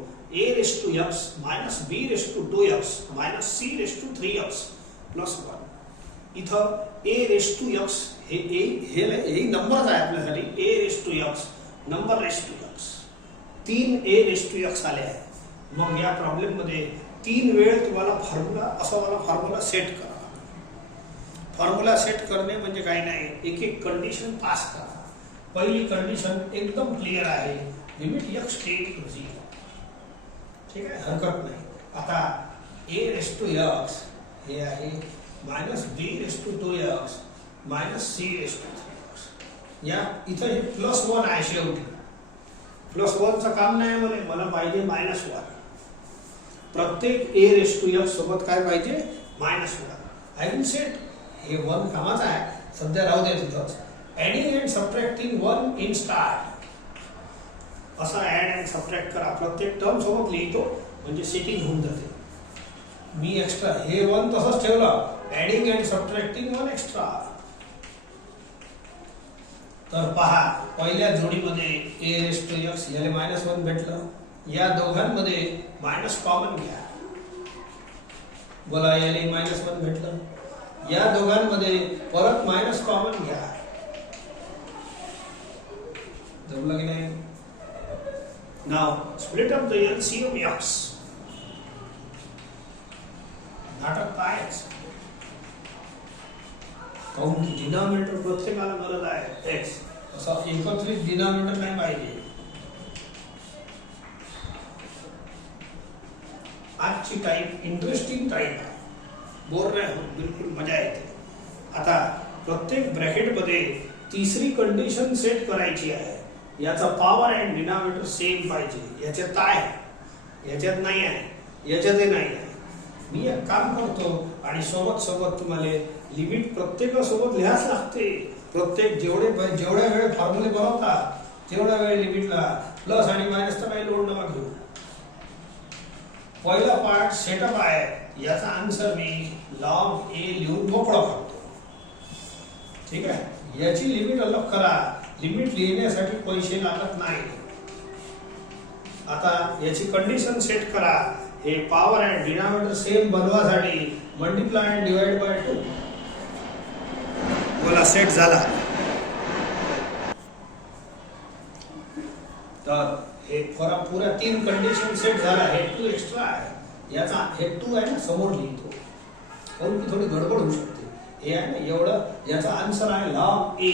a raised to x minus b raised to 2x minus c raised to 3x plus 1. इथं a raised to x हे नंबरच आहे आपल्यासाठी. a raised to x number raised to x 3 a raised to x आले आहे. मग या problem मध्ये 3 वेळ तुम्हाला फॉर्म्युला सेट करा. फॉर्म्युला सेट करणे म्हणजे काही नाही, एक एक कंडिशन पास करा. पहिली कंडिशन एकदम क्लिअर आहे, लिमिट x टेंड टू 0. ठीक आहे, हरकत नाही. आता a रेस टू x हे आहे minus b raise to 2x minus c raise to 3x. या इथं हे +1 आहे शेवटी. +1चं काम नाही मला पाहिजे -1. प्रत्येक a रेस टू x सोबत काय पाहिजे -1. आय विल सेट हे 1 कामाचं आहे, सध्या राहू दे तिथंच. Adding and subtracting 1 in start. असा ॲड अँड सबट्रॅक्ट करा. प्रत्येक टर्म सोबत लिहितो म्हणजे सेटिंग होऊन जाते. मी एक्स्ट्रा हे 1 तसंच ठेवलं. Adding and subtracting 1 extra. तर पहा, पहिल्या जोडीमध्ये a रेस टू x याला -1 भेटलं. या दोघांमध्ये मायनस कॉमन घ्या. बोला याला -1 भेटलं. या दोघांमध्ये परत मायनस कॉमन घ्या. जमलं की नाही? Now split up the LCM x. नाटक काय काउंट डिनॉमिनेटर प्रत्येकाला गरज आहे x. असं एकत्रित डिनॉमिनेटर नाही पाहिजे. आजची टाइप इंटरेस्टिंग टाइप आहे. बोर नाही होत, बिलकुल मजा येते. आता प्रत्येक ब्रॅकेटमध्ये तिसरी कंडिशन सेट करायची आहे. याचा पॉवर अँड डिनॉमिनेटर सेम पाहिजे. याच्यात आहे, याच्यात नाही आहे, याच्यातही नाही आहे. मी एक काम करतो आणि सोबत तुम्हाला लिमिट प्रत्येकासोबत लिहाच लागते. प्रत्येक जेवढ्या वेळ फॉर्म्युले बनवता तेवढ्या वेळ लिमिटला प्लस आणि मायनसचा काही लोड नका घेऊ. पहिला पार्ट सेटअप आहे. याचा आन्सर मी log a लिहून मोकळा करतो. ठीक आहे, याची लिमिट अलग करा. लिमिट लिहिण्यासाठी पैसे लागत नाही. आता याची कंडिशन सेट करा. हे पॉवर अँड डिनॉमिनेटर सेम बनवासाठी मल्टिप्लाय अँड डिवाइड बाय 2. बोला सेट झाला. तर हे पुरा 3 कंडिशन सेट झाला. हे 2 एक्स्ट्रा आहे. याचा हे 2 आहे ना, समोर लिहितो कारण की थोडी गडबड होऊ शकते. हे आहे ना एवढं. याचा आन्सर आहे log a.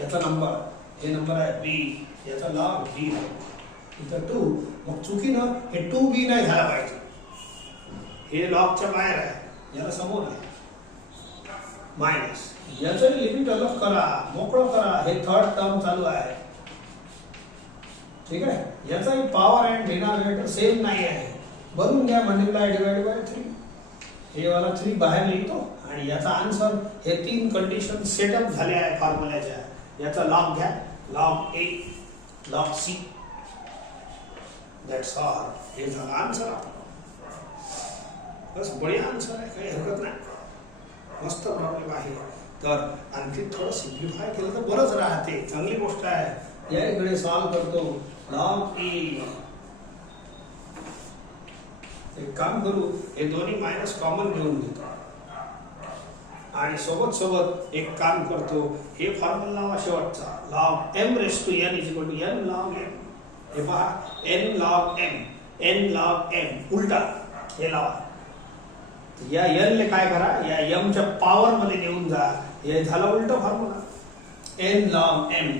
याचा नंबर हे नंबर आहे b. याचा log b आहे. इथं 2. मग चुकीनं हे 2b नाही झाला पाहिजे. हे लॉगच्या बाहेर आहे. याला समोर आहे मायनस. याचं लिमिट अलग करा, मोकळं करा. हे थर्ड टर्म चालू आहे. ठीक आहे, याचाही पॉवर अँड डिनॉमिनेटर सेम नाही आहे. बनवून घ्या मल्टिप्लाय डिवाइड बाय 3. हे वाला 3 बाहेर लिहितो आणि याचा आन्सर हे 3 कंडिशन सेटअप झाले आहे फॉर्म्युल्याच्या. याचा लॉग घ्या. log a log c. That's all. हे झाला आन्सर आपला. बस बढिया आन्सर आहे, काही हरकत नाही. मस्त प्रॉब्लेम आहे. तर आणखी थोडं सिम्प्लिफाय केलं तर बरंच राहते. चांगली गोष्ट आहे. या इकडे सॉल्व करतो. log a. एक काम करू, हे दोन्ही मायनस कॉमन घेऊन घेतो आणि सोबत एक काम करतो. हे फॉर्म्युला लावा शेवटचा. log m raise to n is equal to n log m. हे पहा n log m उलटा हे लावा. या n ले काय करा, या m च्या पॉवर मध्ये नेऊन जा. हे झाला उलटा formula. n log m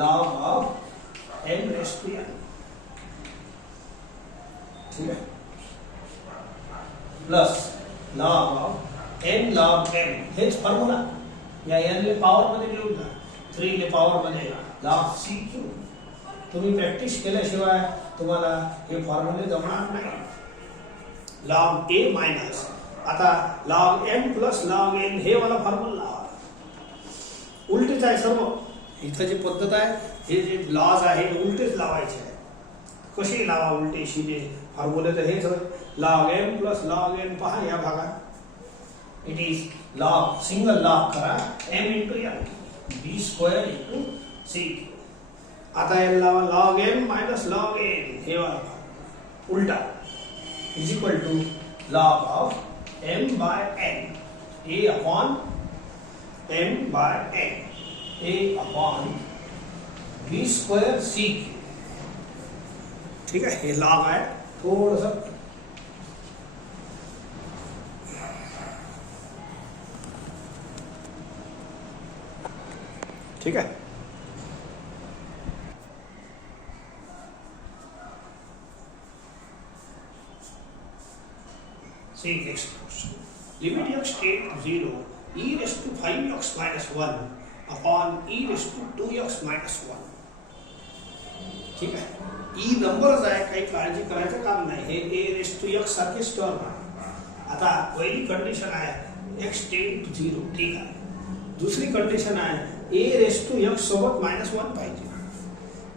log of m raise to n. ठीक आहे, plus log of n log m, हेच फॉर्म्युला या एन पॉवर मध्ये लिहून जा, 3 पॉवर मध्ये लॉग सी क्यू. तुम्ही प्रॅक्टिस केल्याशिवाय तुम्हाला हे फॉर्म्युले जमणार नाही. लॉग ए मायनस, आता log m plus log n हे वाला फॉर्म्युला लावा. उलटेच आहे सर्व. इथं जी पद्धत आहे, हे जे लॉज आहे उलटेच लावायचे आहे. कशी लावा उलटे शिले फॉर्म्युले, तर हेच log m plus log n. पहा या भागात it is log, single log करा m into m, b square into c. आता एन लावा log m minus log n, हे वाला उलटा is equal to log of m by n, a upon m by n, a upon b square c. ठीक आहे, हे log आहे. थोडंसं ठीक आहे. See next question. Limit x tend to 0, e raised to 5x minus 1 upon e raised to 2x minus 1. ठीक आहे, E नंबरच आहे, काही काळजी करायचं काम नाही. हे ए रेस्ट टू एक्स सारखेच टर्म आहे. आता पहिली कंडिशन आहे एक्स टेंड टू 0, ठीक आहे. दुसरी कंडिशन आहे ए रेस्ट टू एक्स सोबत -1 पाहिजे.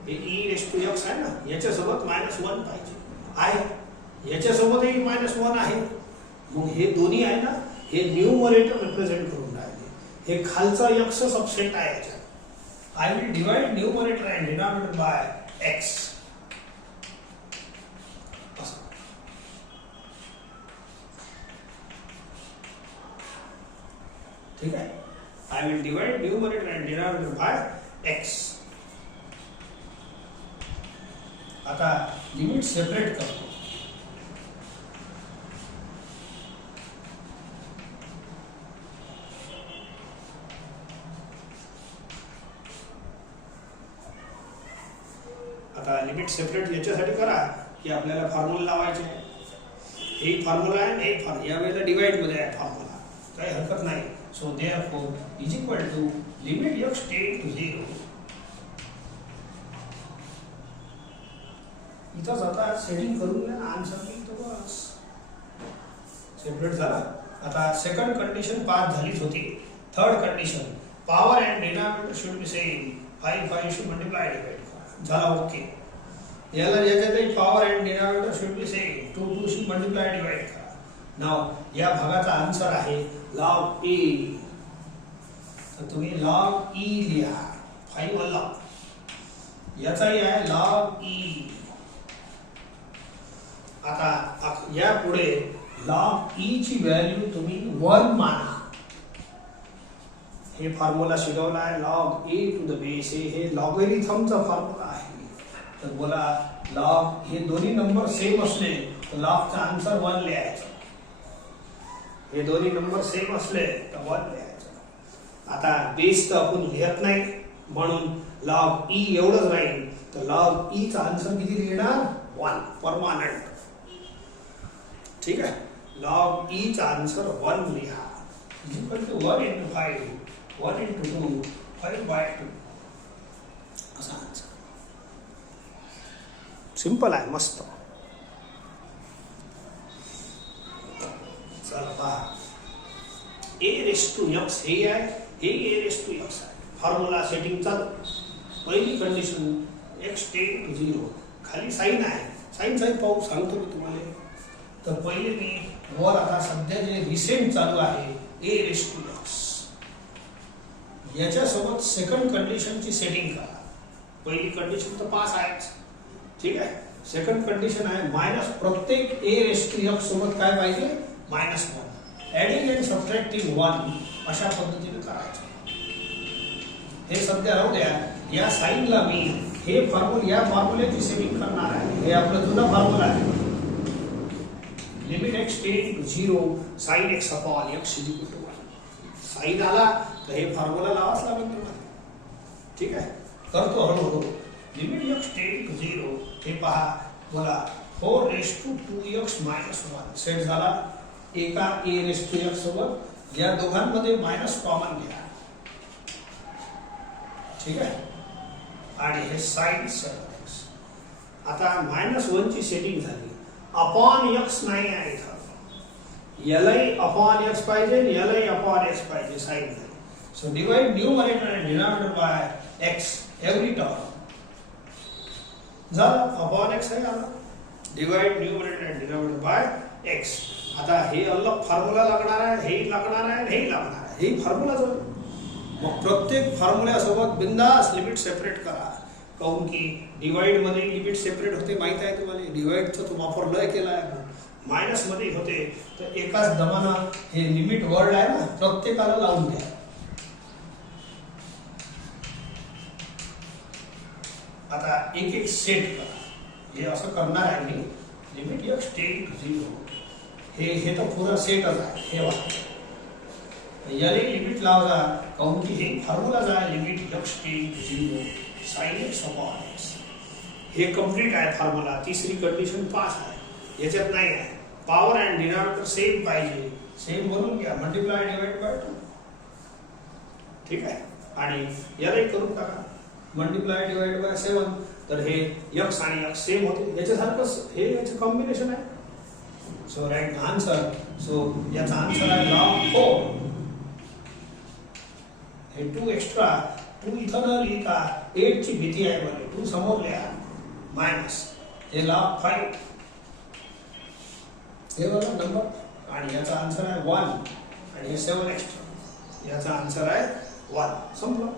हे ई रेस्ट टू एक्स आहे ना, याच्यासोबत -1 पाहिजे आहे, याच्यासोबतही -1 आहे. मग हे दोन्ही आहे ना, हे न्यूमरेटर रिप्रेझेंट करून राहिले. हे खालचा एक्स सबसेट आहे याच्यात. I will divide numerator and denominator by x. ठीक आहे, I will divide numerator and denominator by x. आता लिमिट सेपरेट करतो. आता लिमिट सेपरेट याच्यासाठी करा की आपल्याला फॉर्म्युला लावायचे आहे. हे फॉर्म्युला आहे, हे फॉर्म्युला या वेळेला डिवाइड मध्ये आहे फॉर्म्युला, काही हरकत नाही. So therefore is equal to limit x tend to 0. इथंच आता सेटिंग करून घ्या ना, आन्सर मिळतो बस. सेपरेट झाला. आता सेकंड कंडिशन पास झालीच होती. Third condition power and denominator should be same, 5 should multiply divide करा. झाला ओके. याला याच्यातही power and denominator should be same, 2 शी मल्टिप्लाय डिवाइड करा. नाव या भागाचा आन्सर आहे लॉग ए. तर तुम्ही लॉग ई लिहा, 5 लॉग. याचाही आहे लॉग ई. आता या पुढे लॉग ई ची व्हॅल्यू तुम्ही 1 माना. हे फॉर्म्युला शिकवला आहे log a to the base a, हे लॉगरिथमचा फॉर्म्युला आहे. तर बोला लॉग, हे दोन्ही नंबर सेम असले तर लॉगचा आन्सर 1 लिहायचा. हे दोन्ही नंबर सेम असले तर 1 लिहायचं. आता बेस तर आपण लिहत नाही म्हणून लॉग ई एवढंच राहील. तर लॉग ई चा आन्सर किती लिहिणार? 1 परमानंट. ठीक आहे, लॉग ई चा आन्सर 1 लिहा. इक्वल टू 1 into 5, 1 into 2, 5/2 असा आन्सर. सिंपल आहे, मस्त. चला पहा, ए रेस टू एक्स हे आहे, हे ए रेस टू एक्स आहे. फॉर्म्युला सेटिंग चालू. पहिली कंडिशन एक्स टेंड टू 0, खाली साइन आहे. साइन पाहू सांगतो मी तुम्हाला. तर पहिले मी वर आता सध्या जे रिसेंट चालू आहे ए रेस टू एक्स, याच्यासोबत सेकंड कंडिशनची सेटिंग करा. पहिली कंडिशन तर पास आहेच. ठीक आहे, सेकंड कंडिशन आहे मायनस, प्रत्येक ए रेस टू एक्स सोबत काय पाहिजे? -1. ऍडिंग अँड सबट्रॅक्टिंग 1 अशा पद्धतीने करायचं. हे सध्या राहू द्या. या साइनला मी हे फॉर्म्युला, या फॉर्म्युल्याची सेटिंग करणार आहे. हे आपलं जुना फॉर्म्युला आहे. Limit x tend to 0, sine x upon x is equal to 1. Sine आला तर हे फॉर्म्युला लावाच लागेल तुम्हाला. ठीक आहे, करतो हळूहळू. लिमिट एक्स टेंड टू 0, हे पहा बोला 4 raised to 2x minus 1 set झाला एका a raised to x सोबत. या दोघांमध्ये मायनस कॉमन घ्या, ठीक आहे, आणि हे साइन सर्व x. आता -1 ची सेटिंग झाली, अपॉन x नाही आहे इथं, यालाही अपॉन x पाहिजे, यालाही अपॉन x पाहिजे, साइन झाली. So divide numerator and denominator by x every term. झालं, अपॉन x आहे आला, divide numerator and denominator by x. आता हे अलग फॉर्म्युला लागणार आहे, हे लागणार आहे, हे लागणार आहे, हे फॉर्म्युला जो मग प्रत्येक फॉर्म्युल्यासोबत बिंदास लिमिट सेपरेट करा. काऊन की डिवाइड मध्ये लिमिट सेपरेट होते, माहित आहे तुम्हाला. डिवाइडचा तो वापर लय केला आहे, मायनस मध्ये होते, तर एकाच दमानं हे लिमिट वर्ड आहे ना, प्रत्येकाला लावून द्या. आता एक एक सेट करा, हे असं करणार आहे मी. लिमिट x टेंड टू 0, हे तर पूरा सेटच आहे, हे वाक्य याला लिमिट लावला, काऊन की हे फॉर्म्युलाच आहे. Limit x tend to 0 sin x upon x, हे कंप्लीट आहे फॉर्म्युला. तिसरी कंडिशन पास आहे, याच्यात नाही आहे. पॉवर अँड डिनॉमिनेटर सेम पाहिजे, सेम बनवून घ्या, मल्टिप्लाय डिवाइड बाय 2, ठीक आहे. आणि यालाही करून टाका, मल्टिप्लाय डिवाइड बाय 7, तर हे x आणि x सेम होते, याच्यासारखंच हे याचं कॉम्बिनेशन आहे. So right answer. सो याचा आन्सर आहे log 4. हे 2 एक्स्ट्रा, 2 इथं न लिहिता 8 ची भीती आहे बरे, 2 समोर लिहा, मायनस हे log 5, हे बघा नंबर, आणि याचा आन्सर आहे 1, आणि हे 7 एक्स्ट्रा, याचा आन्सर आहे 1. समजलं.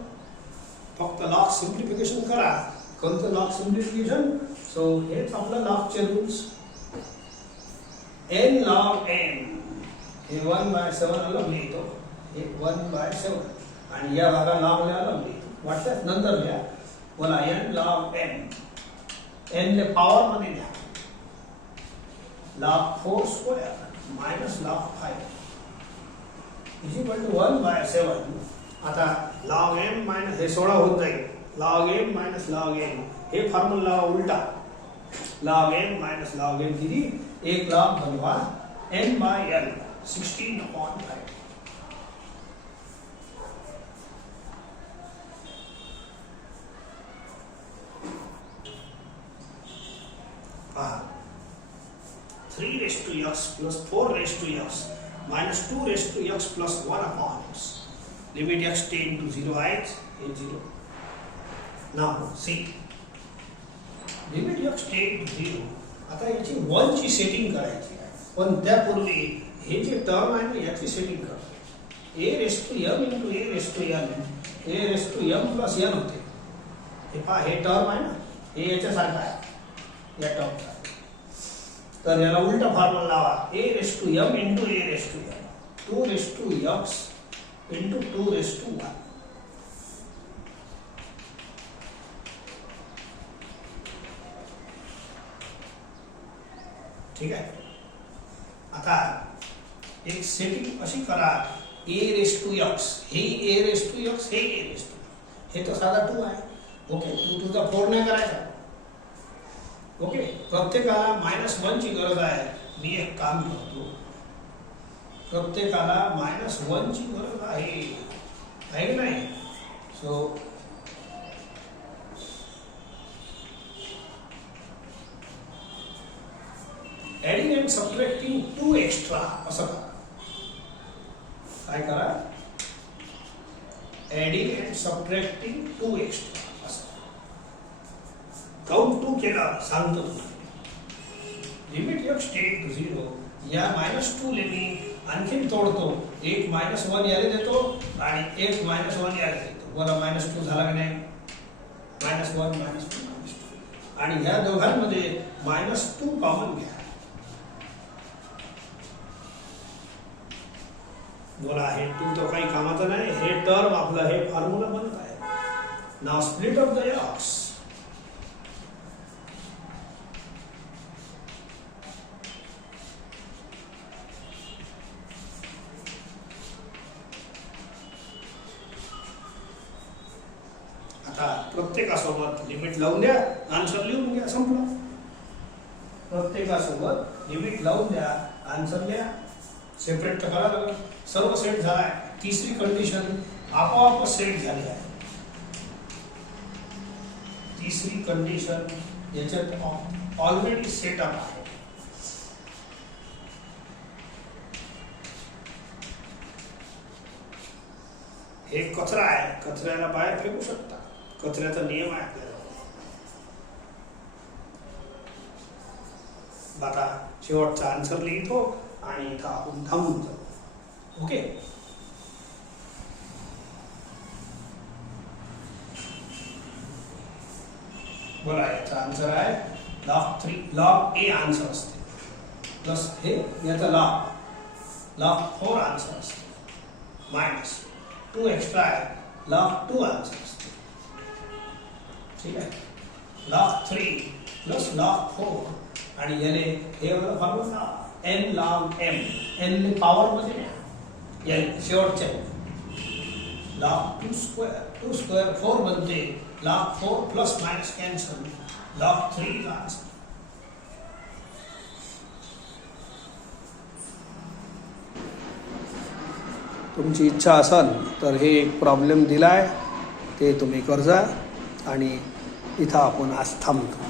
फक्त लॉग सिम्प्लिफिकेशन करा. कोणतं लॉग सिम्प्लिफिकेशन? सो हेच आपलं लॉगचे रूल्स. n log n, हे 1/7 अलग लिहितो, हे 1/7, आणि या भागा लॉग अलग लिहितो. वाटतं नंतर लिहा, बोला n log n, n ने पॉवर मध्ये द्या, log 4 square minus log 5 is equal to 1/7. आता log m minus हे 16 होत जाईल, log m minus log n, हे फॉर्म्युला उलटा, log m minus log n किती, एक log बनवा n/l 16/5. पहा, 3 raised to x plus 4 raised to x minus 2 raised to x plus 1 upon x. Limit x tend to 0 is 0. Now see, limit x tend to 0. आता याची 1 ची setting करायची आहे, पण त्यापूर्वी हे जे टर्म आहे ना, याची सेटिंग करा. a raised to m into a raised to n, a raised to m plus n होते. हे पहा, हे टर्म आहे ना, हे याच्यासारखं आहे, या टर्मचा. तर याला उलटा फॉर्म्युला लावा, a raised to m into a raised to n, 2 raised to x into 2 raised to 1. ठीक आहे. आता एक सेटिंग अशी करा, a raised to x, हे a raised to x, हे a raised to, हे तर साधा 2 आहे. ओके, 2 to the 4 नाही करायचा. ओके, प्रत्येकाला -1 ची गरज आहे. मी एक काम करतो, प्रत्येकाला -1 ची गरज आहे, आहे नाही. So adding and subtracting 2 extra असं करा. काय करा, ऍडिंग अँड सबट्रॅक्टिंग 2 एक्स्ट्रा असं. काउंट 2 केला सांगतो तुम्हाला. लिमिट x टेंड टू 0, या -2 ले मी आणखीन तोडतो, एक -1 याला देतो आणि एक -1 याला देतो. बोला -2 झाला की नाही, -1 -2, आणि ह्या दोघांमध्ये -2 कॉमन घ्या. बोला हे 2 तो काही कामाचं नाही, हे टर्म आपलं हे फॉर्म्युला बनत आहे. नाव स्प्लिट ऑफ द x. आता प्रत्येकासोबत लिमिट लावून द्या, आन्सर लिहून घ्या, संपलं. प्रत्येकासोबत लिमिट लावून द्या, आन्सर लिहा. सेपरेट तर करा लागेल. सर्व सेट झालाय. तिसरी कंडिशन आपोआप सेट झाली आहे. तिसरी कंडिशन याच्यात ऑलरेडी सेटअप आहे. हे कचरा आहे, कचऱ्याला बाहेर फेकू शकता. कचऱ्याचा नियम आहे आपल्याला. आता शेवटचा आन्सर लिहितो आणि इथं आपण थांबून जाऊ. ओके. बघा याचा आन्सर आहे लॉग 3. लॉग ए आन्सर असते प्लस हे याचा लॉग 4 आन्सर असते मायनस 2 एक्स्ट्रा आहे लॉग 2 आन्सर असते. ठीक आहे. लॉग 3 प्लस लॉग 4 आणि याने हे formula n log m n ने पॉवर मध्ये न्या. या शेवटचे log 2 स्क्वेअर 4 बनते. log 4 plus minus cancel log 3 चा आन्सर. तुमची इच्छा असेल तर हे एक प्रॉब्लेम दिलाय ते तुम्ही करजा आणि इथं आपण आज थांबतो.